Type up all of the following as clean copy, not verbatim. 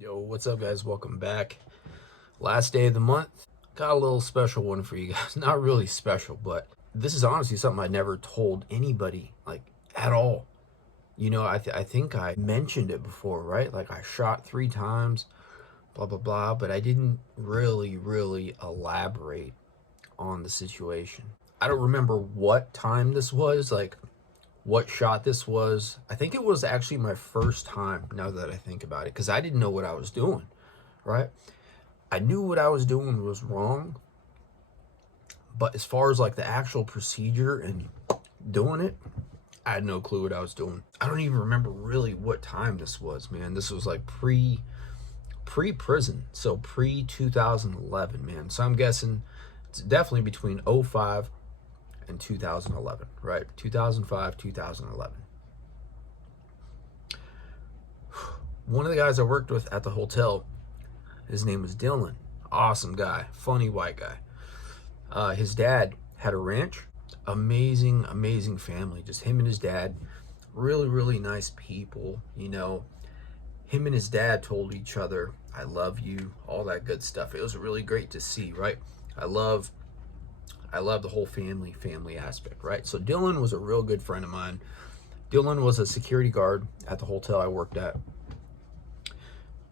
Yo, what's up, guys? Welcome back. Last day of the month. Got a little special one for you guys. Not really special, but this is honestly something I never told anybody, like, at all. I think I mentioned it before, right? Like, I shot 3 times, blah, blah, blah, but I didn't really elaborate on the situation. I don't remember what time this was, like, what shot this was. I think it was actually my first time, now that I think about it, because I didn't know what I was doing, right? I knew what I was doing was wrong, but as far as like the actual procedure and doing it, I had no clue what I was doing. I don't even remember really what time this was, man. This was like pre prison, so pre 2011, man. So I'm guessing it's definitely between '05 and 2011, right? 2005, 2011. One of the guys I worked with at the hotel, his name was Dylan. Awesome guy, funny white guy. His dad had a ranch. Amazing family. Just him and his dad. Really nice people. Him and his dad told each other, "I love you," all that good stuff. It was really great to see, right? I love the whole family aspect, right? So Dylan was a real good friend of mine. Dylan was a security guard at the hotel I worked at,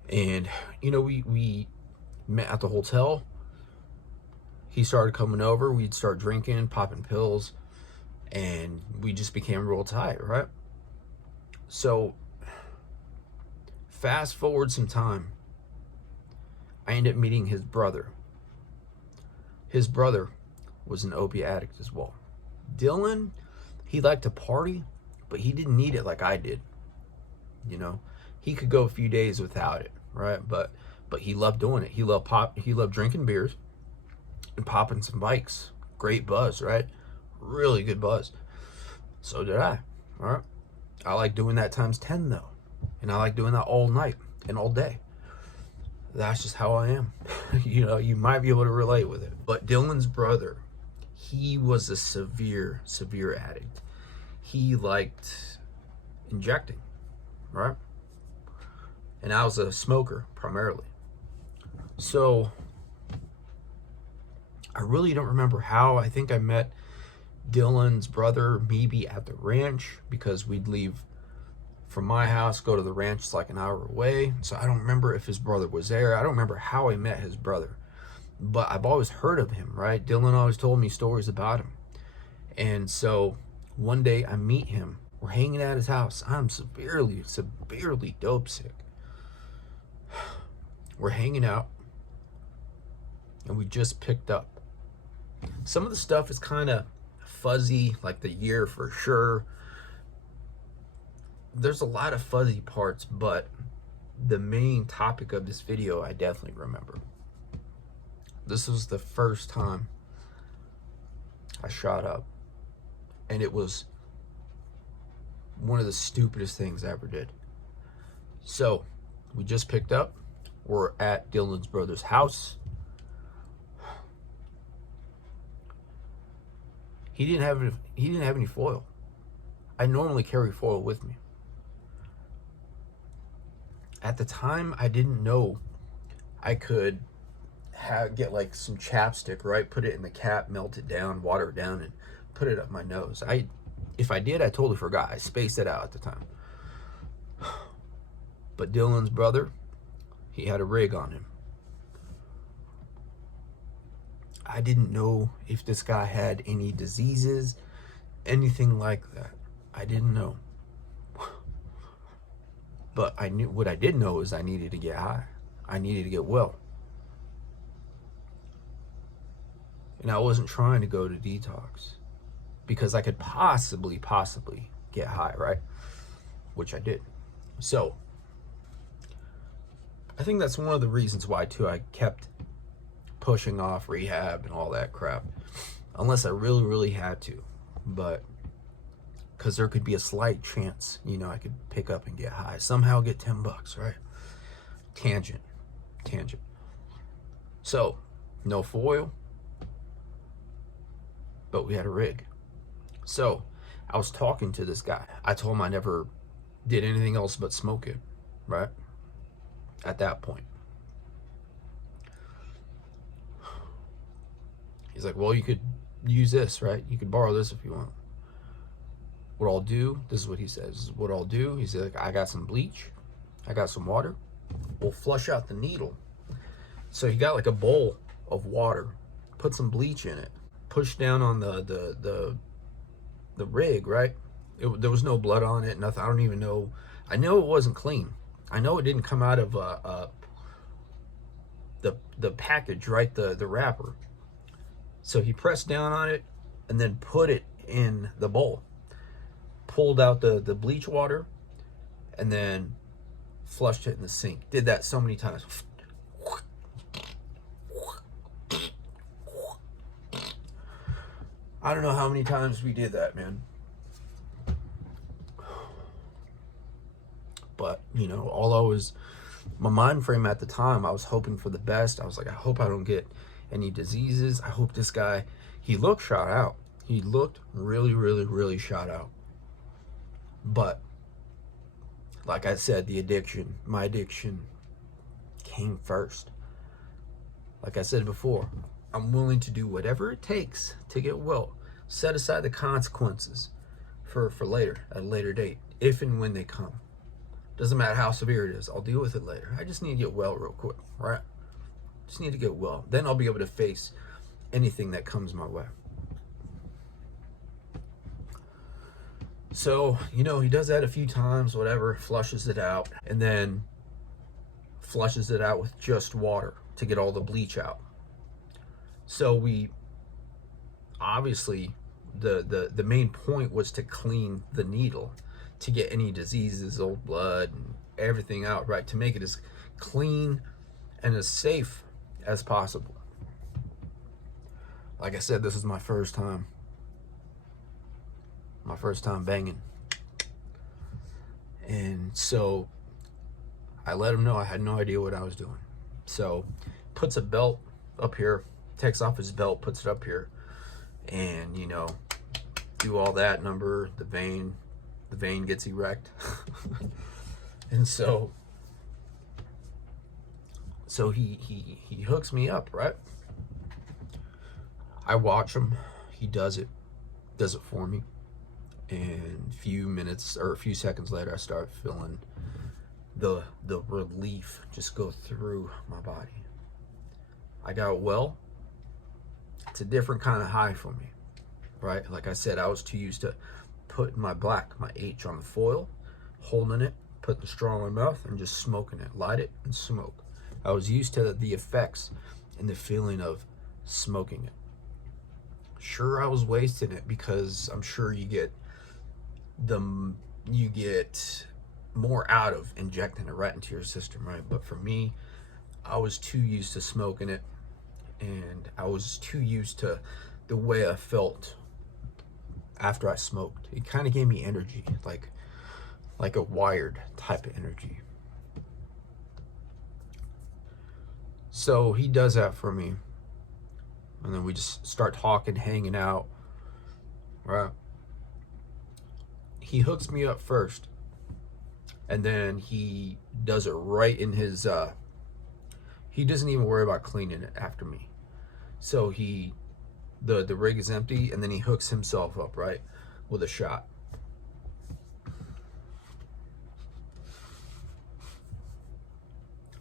and we met at the hotel. He started coming over. We'd start drinking, popping pills, and we just became real tight, right? So, fast forward some time, I ended up meeting his brother. His brother was an opiate addict as well. Dylan, he liked to party, but he didn't need it like I did. He could go a few days without it, right? But he loved doing it. He loved drinking beers and popping some bikes. Great buzz, right? Really good buzz. So did I. All right. I like doing that times 10 though. And I like doing that all night and all day. That's just how I am. You might be able to relate with it. But Dylan's brother, he was a severe addict. He liked injecting, right? And I was a smoker primarily. So I really don't remember how. I think I met Dylan's brother maybe at the ranch, because we'd leave from my house, go to the ranch. It's like an hour away. So I don't remember if his brother was there. I don't remember how I met his brother, but I've always heard of him, right? Dylan always told me stories about him. And so one day I meet him. We're hanging at his house. I'm severely dope sick. We're hanging out, and we just picked up. Some of the stuff is kind of fuzzy, like the year for sure. There's a lot of fuzzy parts, but the main topic of this video I definitely remember. This was the first time I shot up, and it was one of the stupidest things I ever did. So we just picked up. We're at Dylan's brother's house. He didn't have any foil. I normally carry foil with me. At the time, I didn't know I could get like some chapstick, right? Put it in the cap, melt it down, water it down, and put it up my nose. If I did, I totally forgot. I spaced it out at the time. But Dylan's brother, he had a rig on him. I didn't know if this guy had any diseases, anything like that. I didn't know. But I knew what I did know is I needed to get high. I needed to get well. And I wasn't trying to go to detox because I could possibly get high, right? Which I did. So I think that's one of the reasons why too I kept pushing off rehab and all that crap, unless I really had to. But because there could be a slight chance, I could pick up and get high, somehow get $10, right? Tangent. So no foil, but we had a rig. So I was talking to this guy. I told him I never did anything else but smoke it, right? at that point. He's like, well, you could use this, right? You could borrow this if you want. What I'll do, this is what he says, this is what I'll do. He's like, I got some bleach, I got some water. We'll flush out the needle. So he got like a bowl of water, put some bleach in it, push down on the rig, right? There was no blood on it, nothing. I don't even know. I know it wasn't clean. I know it didn't come out of the package, right? The wrapper. So he pressed down on it and then put it in the bowl, pulled out the bleach water, and then flushed it in the sink. Did that so many times. I don't know how many times we did that, man. But, you know, my mind frame at the time, I was hoping for the best. I was like, I hope I don't get any diseases. I hope this guy, he looked shot out. He looked really, really, really shot out. But, like I said, my addiction came first. Like I said before, I'm willing to do whatever it takes to get well. Set aside the consequences for later, at a later date, if and when they come. Doesn't matter how severe it is, I'll deal with it later. I just need to get well real quick, right? Just need to get well. Then I'll be able to face anything that comes my way. So, you know, he does that a few times, whatever, flushes it out, and then flushes it out with just water to get all the bleach out. So we, obviously, the main point was to clean the needle, to get any diseases, old blood, and everything out, right? To make it as clean and as safe as possible. Like I said, this is my first time banging. And so I let him know I had no idea what I was doing. So puts a belt up here, takes off his belt, puts it up here, and, you know, do all that number, the vein gets erect. And so he hooks me up, right? I watch him. He does it for me. And a few seconds later, I start feeling the relief just go through my body. I got well. It's a different kind of high for me, right? Like I said, I was too used to putting my H on the foil, holding it, putting the straw in my mouth, and just smoking it. Light it and smoke. I was used to the effects and the feeling of smoking it. Sure, I was wasting it because I'm sure you get more out of injecting it right into your system, right? But for me, I was too used to smoking it, and I was too used to the way I felt after I smoked. It kind of gave me energy, like a wired type of energy. So he does that for me, and then we just start talking, hanging out, right? He hooks me up first, and then he does it right in his he doesn't even worry about cleaning it after me. So the rig is empty, and then he hooks himself up, right, with a shot.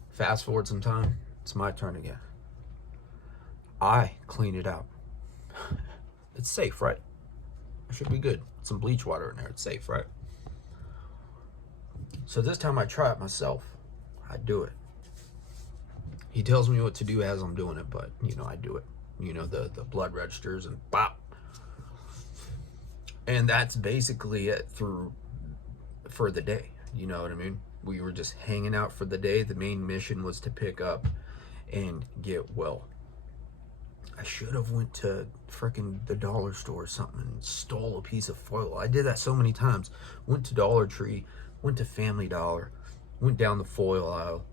Fast forward some time, it's my turn again. I clean it out. It's safe, right? It should be good. Some bleach water in there, it's safe, right? So this time I try it myself. I do it. He tells me what to do as I'm doing it, but, you know, I do it. You know, the blood registers and bop. And that's basically it for the day. You know what I mean? We were just hanging out for the day. The main mission was to pick up and get well. I should have went to freaking the dollar store or something and stole a piece of foil. I did that so many times. Went to Dollar Tree, went to Family Dollar, went down the foil aisle,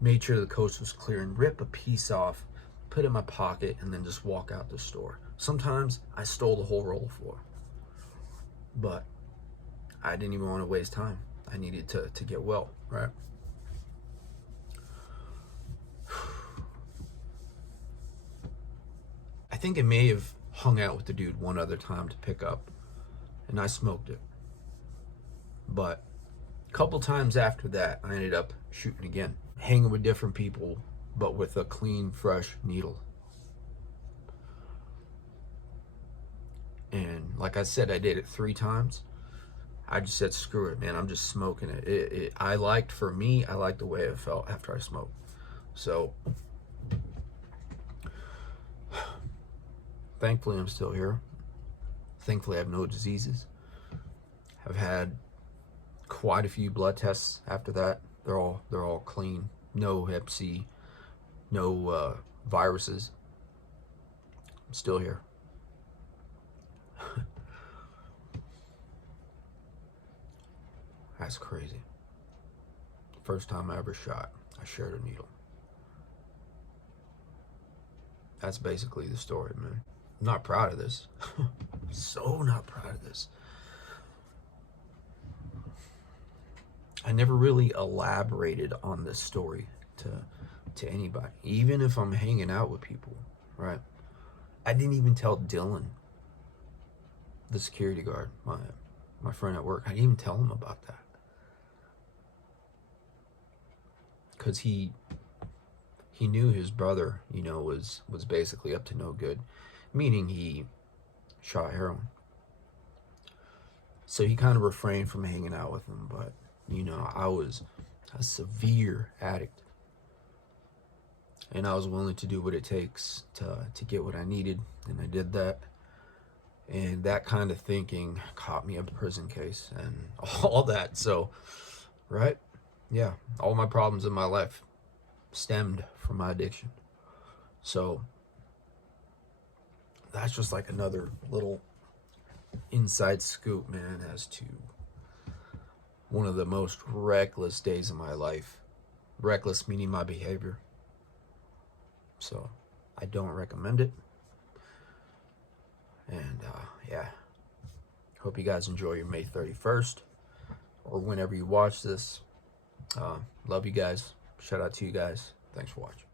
made sure the coast was clear, and rip a piece off, put it in my pocket, and then just walk out the store. Sometimes I stole the whole roll of foil. But I didn't even want to waste time. I needed to get well, right? I think I may have hung out with the dude one other time to pick up, and I smoked it. But a couple times after that, I ended up shooting again, hanging with different people, but with a clean, fresh needle. And like I said, I did it 3 times. I just said, screw it, man. I'm just smoking it. For me, I liked the way it felt after I smoked. So, thankfully, I'm still here. Thankfully, I have no diseases. I've had quite a few blood tests after that. They're all clean. No Hep C, no viruses. I'm still here. That's crazy. First time I ever shot, I shared a needle. That's basically the story, man. I'm not proud of this. So not proud of this. I never really elaborated on this story to anybody, even if I'm hanging out with people, right? I didn't even tell Dylan, the security guard, my friend at work. I didn't even tell him about that. Because he knew his brother, was basically up to no good, meaning he shot heroin. So he kind of refrained from hanging out with him, but I was a severe addict, and I was willing to do what it takes to get what I needed, and I did that. And that kind of thinking caught me a prison case and all that. So, right? Yeah, all my problems in my life stemmed from my addiction. So that's just like another little inside scoop, man, as to one of the most reckless days of my life. Reckless meaning my behavior. So I don't recommend it. And yeah, hope you guys enjoy your May 31st or whenever you watch this. Love you guys. Shout out to you guys. Thanks for watching.